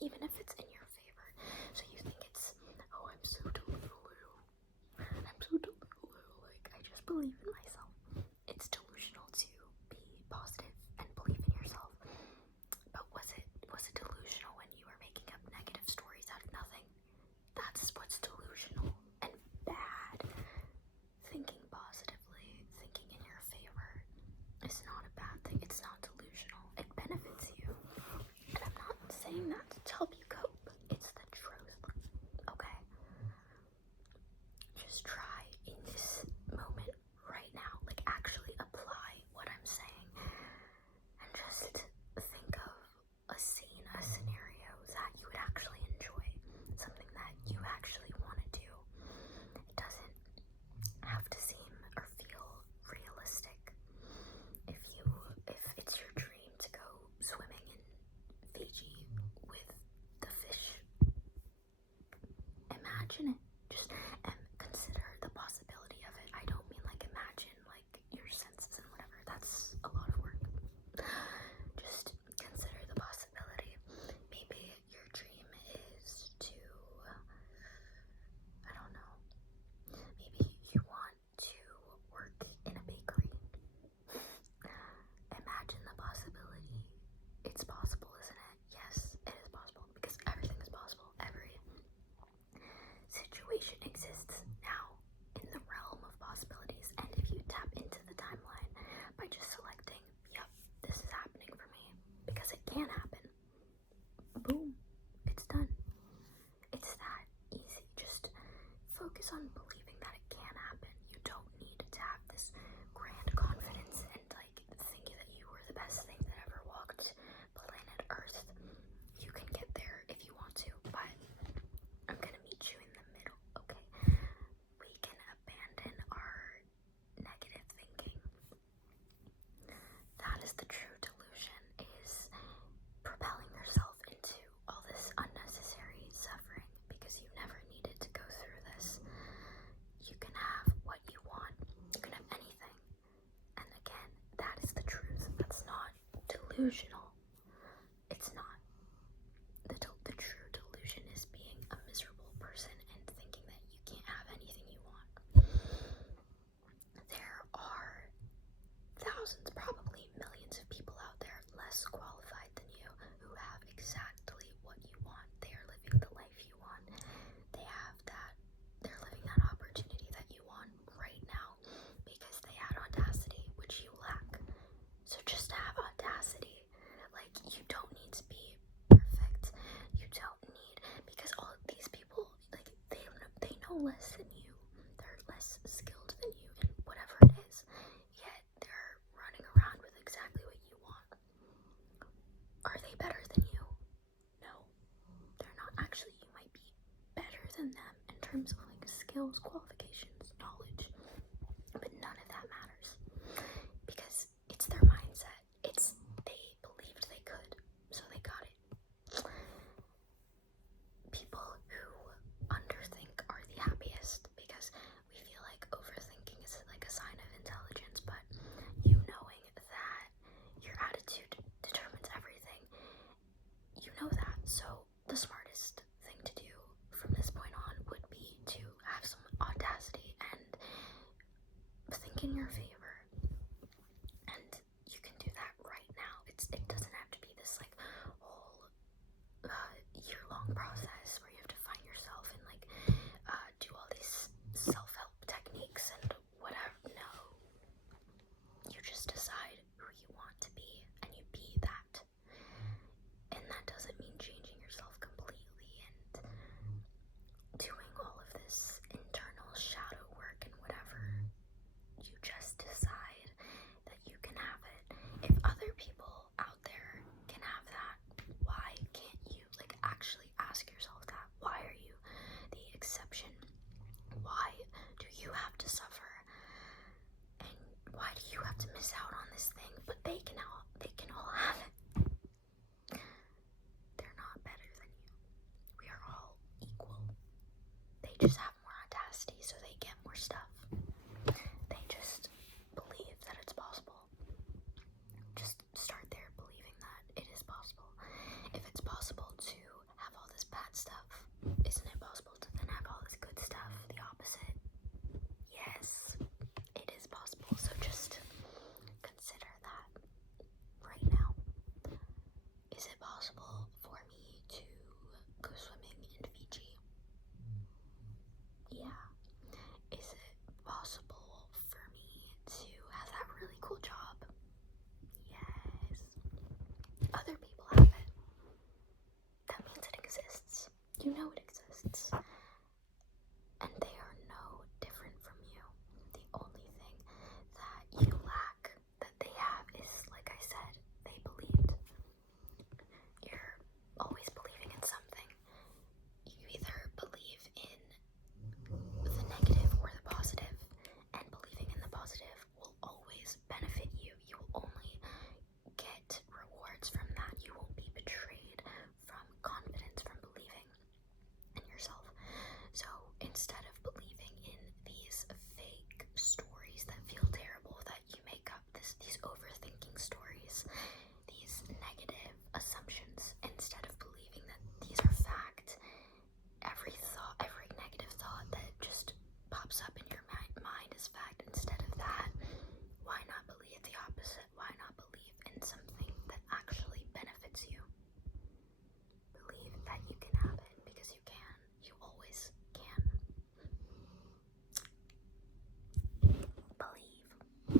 even if it's in your favor. So you think it's, oh, I'm so delulu. Like, I just believe in myself. It's delusional to be positive and believe in yourself. But was it delusional when you were making up negative stories out of nothing? That's what's delusional and bad. Thinking positively, thinking in your favor is not a bad thing. It's not delusional. It benefits you. And I'm not saying that to help you cope. It's the truth. Okay? Just try in this moment right now, like actually apply what I'm saying, and just think of a scene, a scenario that you would actually enjoy, something that you actually want to do. It doesn't have to seem or feel realistic. If it's your dream to go swimming in Fiji with the fish, imagine it. Just consider the possibility of it. I don't mean like imagine like your senses and whatever. That's a lot of work. Just consider the possibility. Maybe your dream is to, I don't know, maybe you want to work in a bakery. Imagine the possibility. It's possible, isn't it? Yes, it is possible, because everything is possible. Every situation exists now in the realm of possibilities, and if you tap into the timeline by just selecting, yep, this is happening for me, because it can happen, boom, it's done. It's that easy. Just focus on believing that it can happen. You don't need to have this grand confidence and like think that you were the best thing that ever walked planet Earth. You can get there if you want to, but I'm gonna meet you in the middle, okay? We can abandon our negative thinking. That is the true delusion, is propelling yourself into all this unnecessary suffering because you never needed to go through this. You can have what you want. You can have anything. And again, that is the truth. That's not delusional. It's not. The true delusion is being a miserable person and thinking that you can't have anything you want. There are thousands, probably millions of people out there less qualified than you who have exactly what you want. They are living the life you want. They're living that opportunity that you want right now because they had audacity, which you lack. So just have audacity. Like, you don't need to be perfect. You don't need, because all of these people, like, they know less than you. They're less skilled than you in whatever it is. Yet they're running around with exactly what you want. Are they better than you? No, they're not. Actually, you might be better than them in terms of like skills, qualifications, knowledge, but none of that matters because it's their mindset. They believed they could, so they got it. People who underthink are the happiest because we feel like overthinking is like a sign of intelligence, but you knowing that your attitude determines everything, you know that. So the smartest thing to do from this point on would be to have some audacity and think in your favor. And you can do that right now. It doesn't have to be this like whole year-long process where you have to find yourself and like do all these self-help techniques and whatever. No, you just decide who you want to be and you be that. And that doesn't mean changing yourself completely and doing all of this internal shadow work and whatever. You just decide that you can have it. If other people out there can have that, why can't you? Like, actually ask yourself that. Why are you the exception? Why do you have to suffer? And why do you have to miss out on this thing? But they can all have it. They're not better than you. We are all equal. They just have more audacity, so they get more stuff. They just believe that it's possible. Just start there, believing that it is possible. If it's possible to You know it exists.